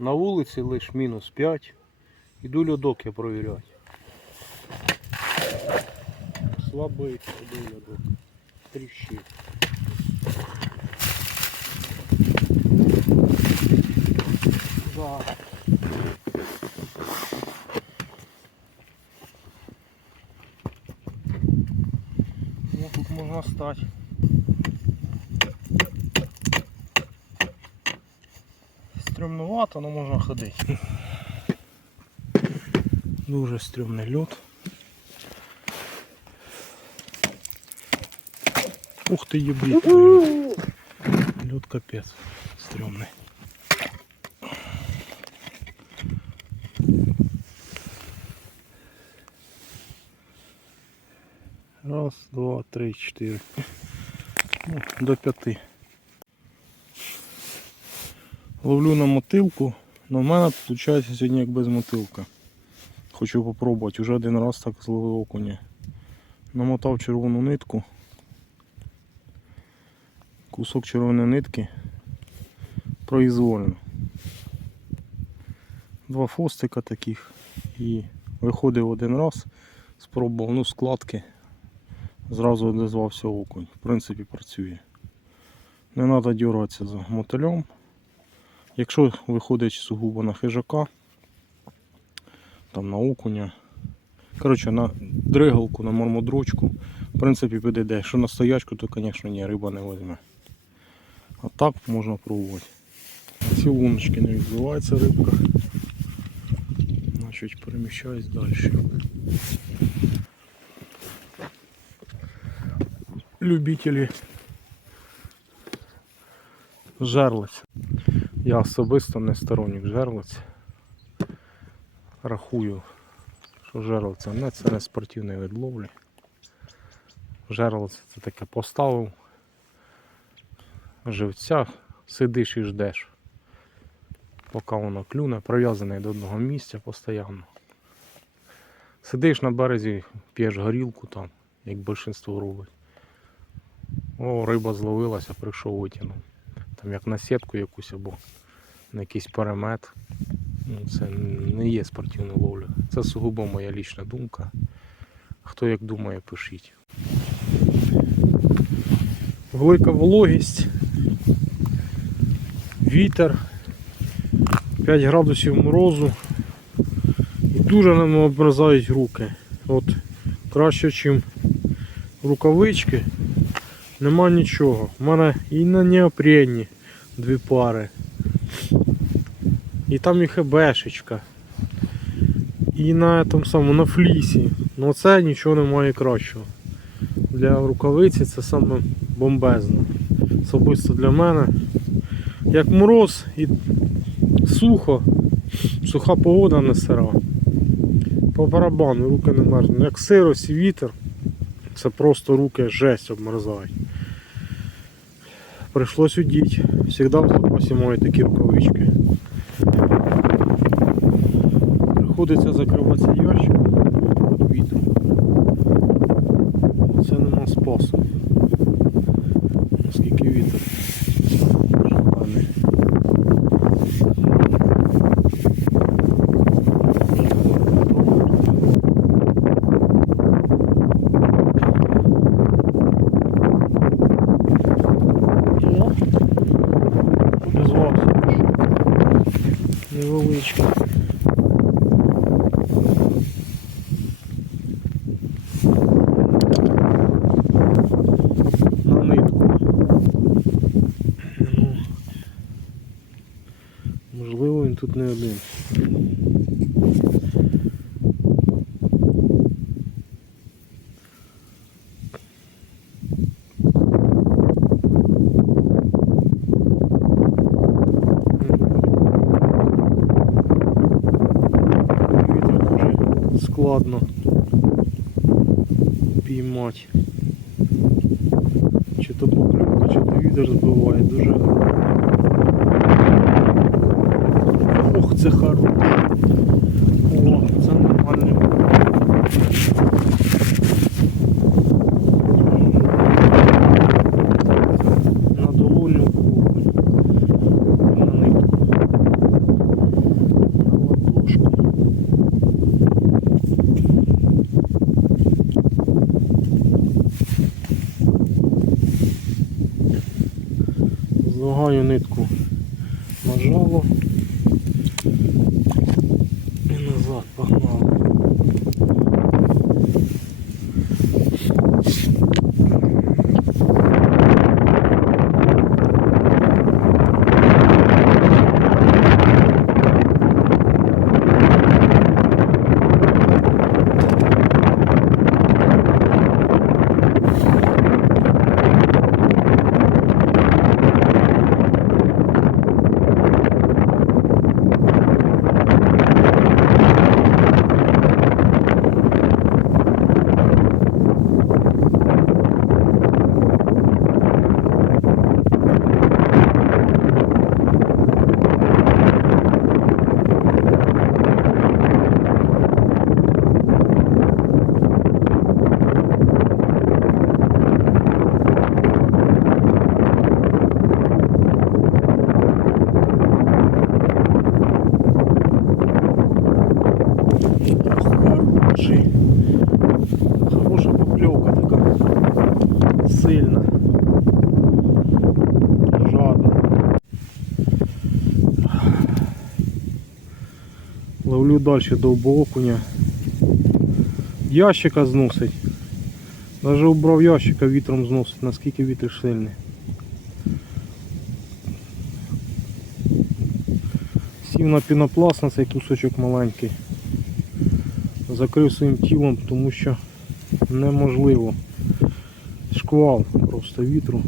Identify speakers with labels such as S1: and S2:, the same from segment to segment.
S1: На вулиці лише мінус 5. Іду льодок я провіряти. Слабий, слабий льодок. Тріщить. Да. Ну, тут можна стати. Стрімнувато, але можна ходити. Дуже стрімний льот. Ух ти єбіть. Льот капець. Стрімний. Раз, два, три, чотири. Ну, до п'яти. Ловлю на мотилку, але в мене виходить сьогодні як без мотилка. Хочу попробувати. Уже один раз так зловив окуня. Намотав червону нитку. Кусок червоної нитки. Произвольно. Два фостика таких. І виходив один раз, спробував, ну складки. Зразу одізвався окунь. В принципі працює. Не треба дергатися за мотилем. Якщо виходить сугубо на хижака, там на окуня, коротше на дригалку, на мармодрочку, в принципі підійде. Якщо на стоячку, то звісно ні, риба не візьме. А так можна пробувати. Ці луночки не відбивається рибка. Значить переміщаюсь далі. Любителі жерлиць. Я особисто не сторонник жерлиць. Рахую, що жерлиця не це не спортивний вид ловлі. Жерлиця це таке поставив живця, сидиш і ждеш, поки воно клюне, прив'язаний до одного місця постійно. Сидиш на березі, п'єш горілку там, як більшість робить. О, риба зловилася, прийшов витягнув. Там як на сітку якусь або на якийсь перемет. Ну, це не є спортивна ловля. Це сугубо моя лічна думка. Хто як думає, пишіть. Велика вологість, вітер, 5 градусів морозу. І дуже нам обмерзають руки. От краще, ніж рукавички. Нема нічого. У мене і на неопренні дві пари. І там і хебешечка. І на тому самому на флісі. Ну це нічого немає кращого. Для рукавиці це саме бомбезно. Особисто для мене. Як мороз і сухо, суха погода не сира. По барабану руки не мерзнуть. Як сирость і вітер, це просто руки жесть обмерзають. Прийшлось удить. Всегда в запасі маю такі рукавички. Приходиться закриватися ящиком Невеличкий. На нитку. Ну, можливо, він тут не один. Піймати. Чи то покривка, чи то вітер збиває дуже. гарно. Ох, це хороше. О, це нормальний. На долоню окунь. на нитку. Вставляю нитку на жало. І назад погнали. Далі довбоокуня. Ящика зносить. Даже убрав ящика, вітром зносить, наскільки вітер сильний. Сів на пінопласт на цей кусочок маленький закрив своїм тілом, тому що неможливо. Шквал просто вітру.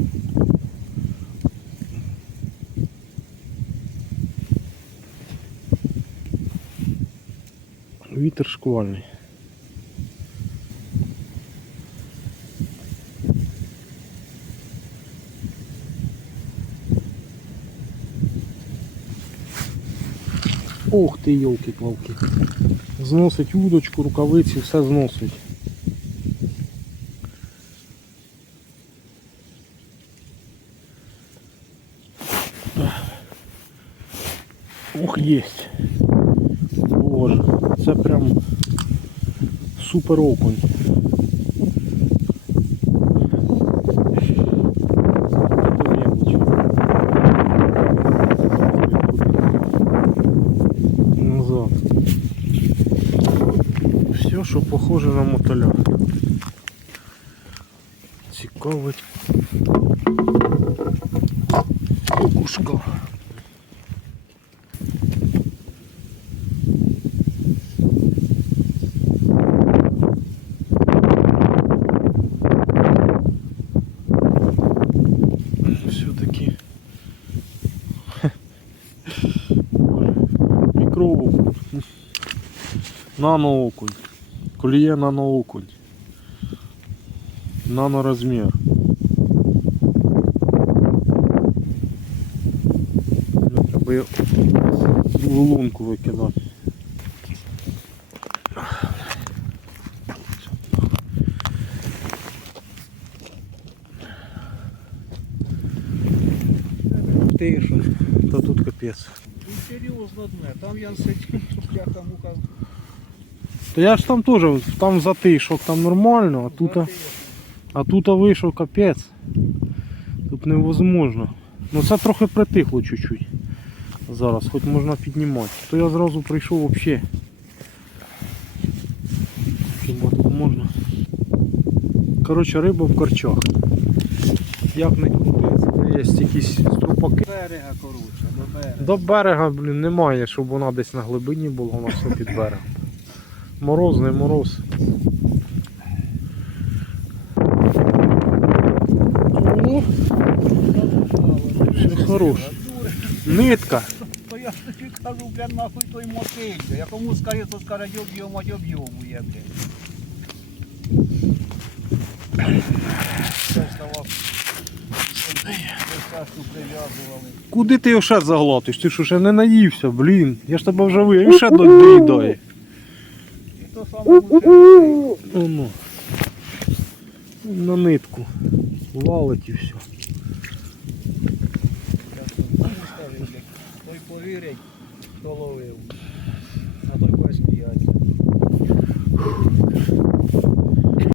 S1: Вітер шквальний. Ох ти, йолки-палки. Зносить удочку, рукавиці, все зносить. Ох, єсть. Це прям супер окунь. Назад. Все, що похоже на мотоля. Цікавить. Окушка. Мікроокунь. Наноокунь. Коліє наноокунь. Нанорозмір. Ну, Треба його в лунку викидати.
S2: Ти що?
S1: Та тут капець.
S2: Ну, серйозно дне. Там я сидів, бляха муха.
S1: Та я ж там теж, там затишок, там нормально, а тут, а тут вийшов капець. Тут невозможно. Ну це трохи притихло чуть-чуть. Зараз, хоч можна піднімати. То я зразу прийшов взагалі. Хіба тут можна. Коротше, риба в корчах. Як не крутиться, якісь струпаки.
S2: Берега коротше, до берега.
S1: До берега, блін, немає, щоб вона десь на глибині була, вона все під берегом. Мороз, не мороз. О, все хороше. Нитка.
S2: То я тобі кажу, бля, нахуй той мотильця. Я кому скажу, то скаже, об'єм, об'ємує, бля. Це ставав.
S1: Куди ти його ще заглотиш? Ти ж ще не наївся, блін. Я ж тебе вже виїв, ще доїдає.
S2: Оно.
S1: Ну. На нитку. Валить і все.
S2: Той повірять, хто ловив, а той посміється.